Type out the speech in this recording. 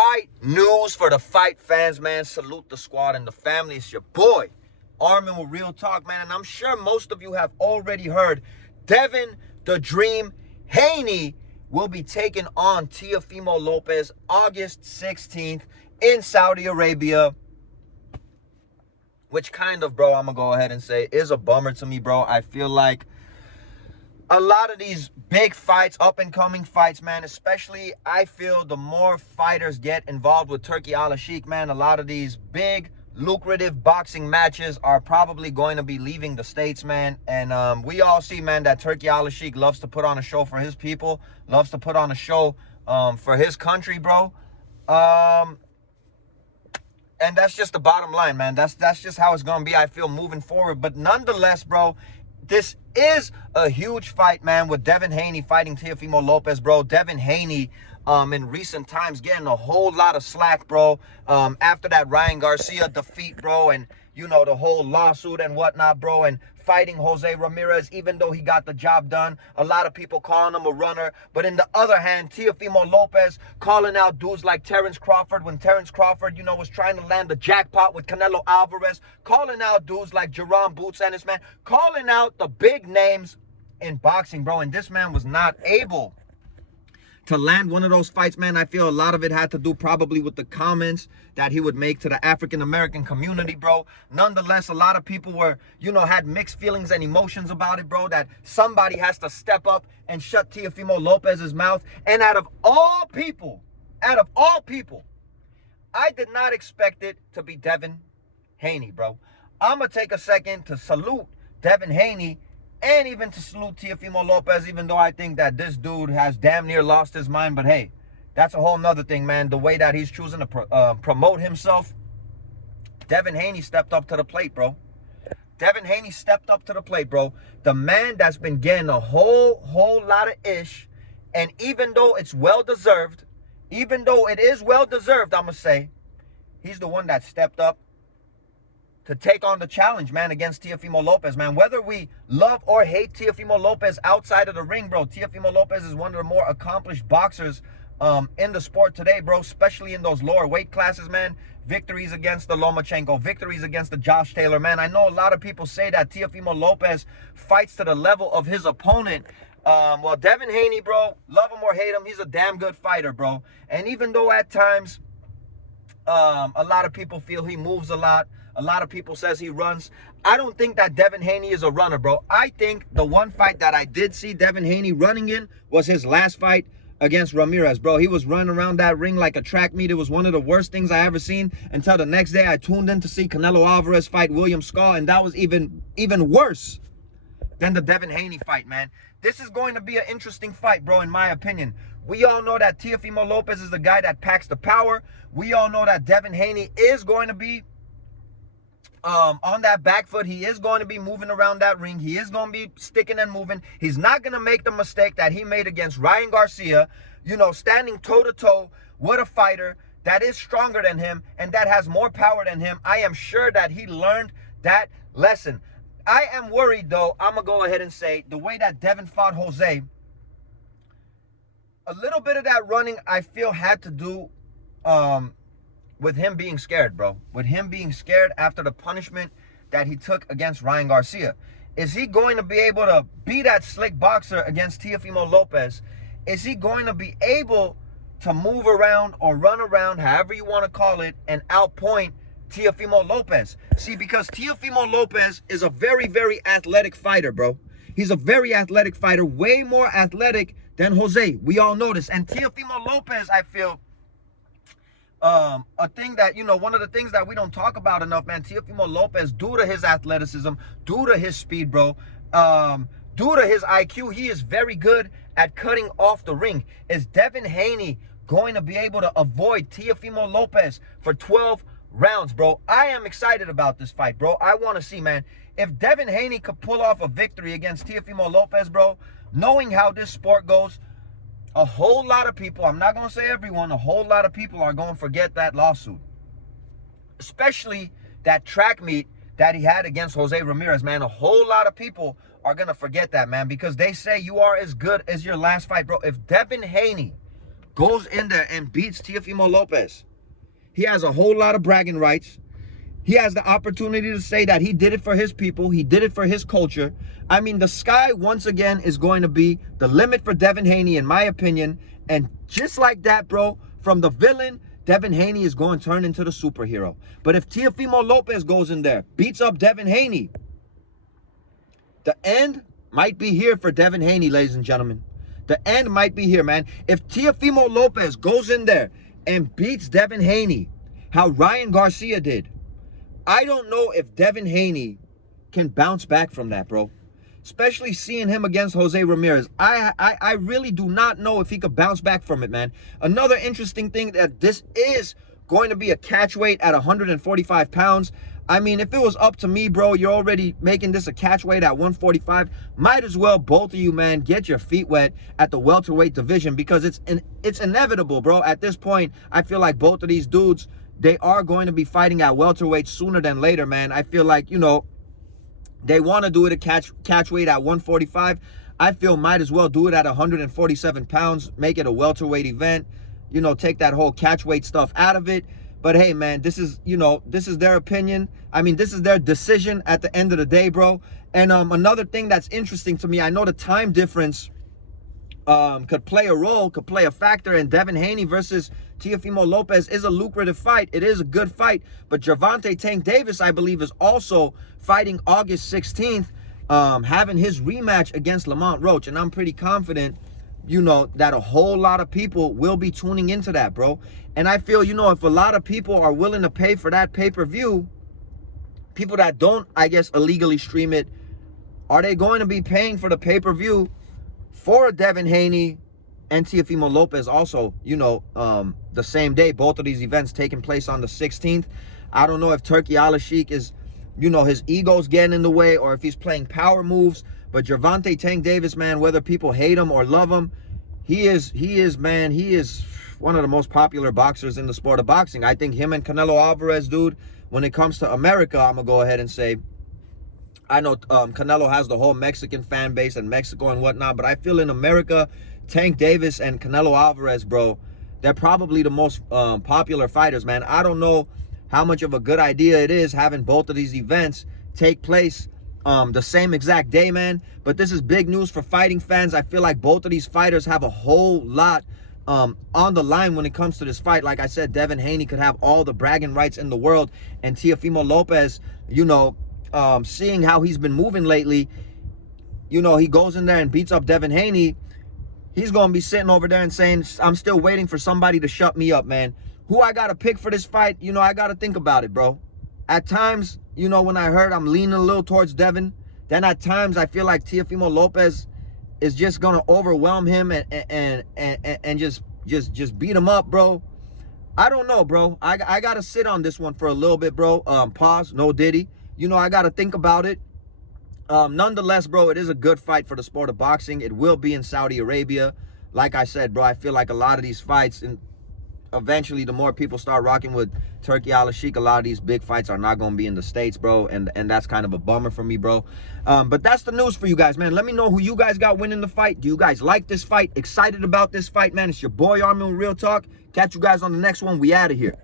fight news for the fight fans, man. Salute the squad and the family. It's your boy, Armin with Real Talk, man. And I'm sure most of you have already heard Devin the Dream Haney will be taking on Teofimo Lopez August 16th in Saudi Arabia. Which kind of, bro, I'm going to go ahead and say is a bummer to me, bro. I feel like a lot of these big fights, up-and-coming fights, man, especially I feel the more fighters get involved with Turki Al-Sheikh, man, a lot of these big, lucrative boxing matches are probably going to be leaving the States, man. And we all see, man, that Turki Al-Sheikh loves to put on a show for his people, loves to put on a show for his country, bro. And that's just the bottom line, man. That's just how it's going to be, I feel, moving forward. But nonetheless, bro, this is a huge fight, man, with Devin Haney fighting Teofimo Lopez, bro. Devin Haney, in recent times, getting a whole lot of slack, bro, after that Ryan Garcia defeat, bro, and, you know, the whole lawsuit and whatnot, bro, and fighting Jose Ramirez, even though he got the job done. A lot of people calling him a runner. But in the other hand, Teofimo Lopez calling out dudes like Terrence Crawford when Terrence Crawford, you know, was trying to land the jackpot with Canelo Alvarez. Calling out dudes like Jerome Boots Ennis, man. Calling out the big names in boxing, bro. And this man was not able to land one of those fights, man. I feel a lot of it had to do probably with the comments that he would make to the African-American community, bro. Nonetheless, a lot of people were, you know, had mixed feelings and emotions about it, bro, that somebody has to step up and shut Teofimo Lopez's mouth. And out of all people, I did not expect it to be Devin Haney, bro. I'm going to take a second to salute Devin Haney and even to salute Teofimo Lopez, even though I think that this dude has damn near lost his mind. But hey, that's a whole nother thing, man. The way that he's choosing to promote himself. Devin Haney stepped up to the plate, bro. Devin Haney stepped up to the plate, bro. The man that's been getting a whole lot of ish. And even though it's well-deserved, even though it is well-deserved, I'm going to say, he's the one that stepped up to take on the challenge, man, against Teofimo Lopez, man. Whether we love or hate Teofimo Lopez outside of the ring, bro, Teofimo Lopez is one of the more accomplished boxers in the sport today, bro, especially in those lower weight classes, man. Victories against the Lomachenko, victories against the Josh Taylor, man. I know a lot of people say that Teofimo Lopez fights to the level of his opponent. Well, Devin Haney, bro, love him or hate him, he's a damn good fighter, bro. And even though at times a lot of people feel he moves a lot, a lot of people says he runs, I don't think that Devin Haney is a runner, bro. I think the one fight that I did see Devin Haney running in was his last fight against Ramirez, bro. He was running around that ring like a track meet. It was one of the worst things I ever seen until the next day I tuned in to see Canelo Alvarez fight William Skull, and that was even worse than the Devin Haney fight, man. This is going to be an interesting fight, bro, in my opinion. We all know that Teofimo Lopez is the guy that packs the power. We all know that Devin Haney is going to be on that back foot. He is going to be moving around that ring. He is going to be sticking and moving. He's not going to make the mistake that he made against Ryan Garcia, you know, standing toe-to-toe with a fighter that is stronger than him and that has more power than him. I am sure that he learned that lesson. I am worried, though, I'm going to go ahead and say, the way that Devin fought Jose, a little bit of that running, I feel, had to do with him being scared, bro. With him being scared after the punishment that he took against Ryan Garcia. Is he going to be able to be that slick boxer against Teofimo Lopez? Is he going to be able to move around or run around, however you want to call it, and outpoint Teofimo Lopez? See, because Teofimo Lopez is a very, very athletic fighter, bro. He's a very athletic fighter, way more athletic than Jose. We all know this. And Teofimo Lopez, I feel, a thing that, you know, one of the things that we don't talk about enough, man, Teofimo Lopez, due to his athleticism, due to his speed, bro, due to his IQ, he is very good at cutting off the ring. Is Devin Haney going to be able to avoid Teofimo Lopez for 12 rounds, bro? I am excited about this fight, bro. I want to see, man, if Devin Haney could pull off a victory against Teofimo Lopez, bro, knowing how this sport goes, a whole lot of people, I'm not going to say everyone, a whole lot of people are going to forget that lawsuit. Especially that track meet that he had against Jose Ramirez, man. A whole lot of people are going to forget that, man, because they say you are as good as your last fight, bro. If Devin Haney goes in there and beats Teofimo Lopez, he has a whole lot of bragging rights. He has the opportunity to say that he did it for his people. He did it for his culture. I mean, the sky, once again, is going to be the limit for Devin Haney, in my opinion. And just like that, bro, from the villain, Devin Haney is going to turn into the superhero. But if Teofimo Lopez goes in there, beats up Devin Haney, the end might be here for Devin Haney, ladies and gentlemen. The end might be here, man. If Teofimo Lopez goes in there and beats Devin Haney, how Ryan Garcia did, I don't know if Devin Haney can bounce back from that, bro. Especially seeing him against Jose Ramirez. I really do not know if he could bounce back from it, man. Another interesting thing, that this is going to be a catch weight at 145 pounds. I mean, if it was up to me, bro, you're already making this a catch weight at 145. Might as well, both of you, man, get your feet wet at the welterweight division, because it's inevitable, bro. At this point, I feel like both of these dudes, they are going to be fighting at welterweight sooner than later, man. I feel like, you know, they want to do it at catch weight at 145. I feel might as well do it at 147 pounds. Make it a welterweight event. You know, take that whole catch weight stuff out of it. But hey, man, this is, you know, this is their opinion. I mean, this is their decision at the end of the day, bro. And another thing that's interesting to me, I know the time difference could play a role, could play a factor, and Devin Haney versus Teofimo Lopez is a lucrative fight. It is a good fight. But Gervonta Tank Davis, I believe, is also fighting August 16th, having his rematch against Lamont Roach. And I'm pretty confident, you know, that a whole lot of people will be tuning into that, bro. And I feel, you know, if a lot of people are willing to pay for that pay-per-view, people that don't, I guess, illegally stream it, are they going to be paying for the pay-per-view for Devin Haney and Teofimo Lopez also, you know, the same day? Both of these events taking place on the 16th. I don't know if Turki Al-Sheikh is, you know, his ego's getting in the way, or if he's playing power moves. But Gervonta Tank Davis, man, whether people hate him or love him, he is one of the most popular boxers in the sport of boxing. I think him and Canelo Alvarez, dude, when it comes to America, I'm going to go ahead and say, I know Canelo has the whole Mexican fan base and Mexico and whatnot, but I feel in America, Tank Davis and Canelo Alvarez, bro, they're probably the most popular fighters, man. I don't know how much of a good idea it is having both of these events take place the same exact day, man. But this is big news for fighting fans. I feel like both of these fighters have a whole lot on the line when it comes to this fight. Like I said, Devin Haney could have all the bragging rights in the world, and Teofimo Lopez, you know, seeing how he's been moving lately, you know, he goes in there and beats up Devin Haney, he's going to be sitting over there and saying, I'm still waiting for somebody to shut me up, man. Who I got to pick for this fight, you know, I got to think about it, bro. At times, you know, when I heard, I'm leaning a little towards Devin. Then at times, I feel like Teofimo Lopez is just going to overwhelm him and just beat him up, bro. I don't know, bro. I got to sit on this one for a little bit, bro. Pause, no diddy. You know, I got to think about it. Nonetheless, bro, it is a good fight for the sport of boxing. It will be in Saudi Arabia. Like I said, bro, I feel like a lot of these fights, and eventually the more people start rocking with Turki Al-Sheikh, a lot of these big fights are not going to be in the States, bro. And that's kind of a bummer for me, bro. But that's the news for you guys, man. Let me know who you guys got winning the fight. Do you guys like this fight? Excited about this fight, man? It's your boy Armin with Real Talk. Catch you guys on the next one. We out of here.